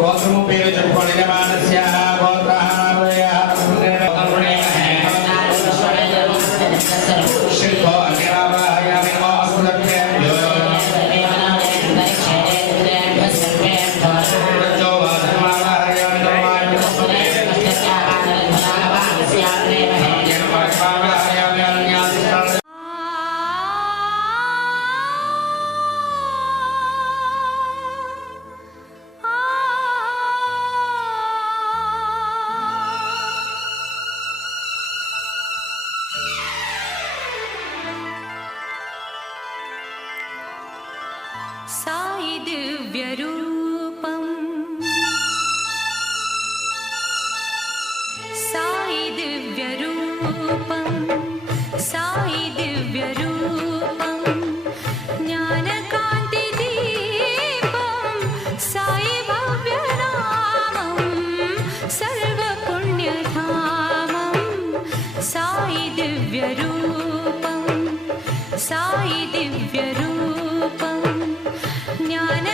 గోత్రము పేరు చెప్పుకోండి. యజమానస్య శిల్పో साई दिव्य रूपम साई दिव्य रूपम साई दिव्य रूपम ज्ञानकांति दीपम साई भव्य नामम सर्व पुण्यधामम साई दिव्य रूपम साई दिव्य रूपम ज्ञान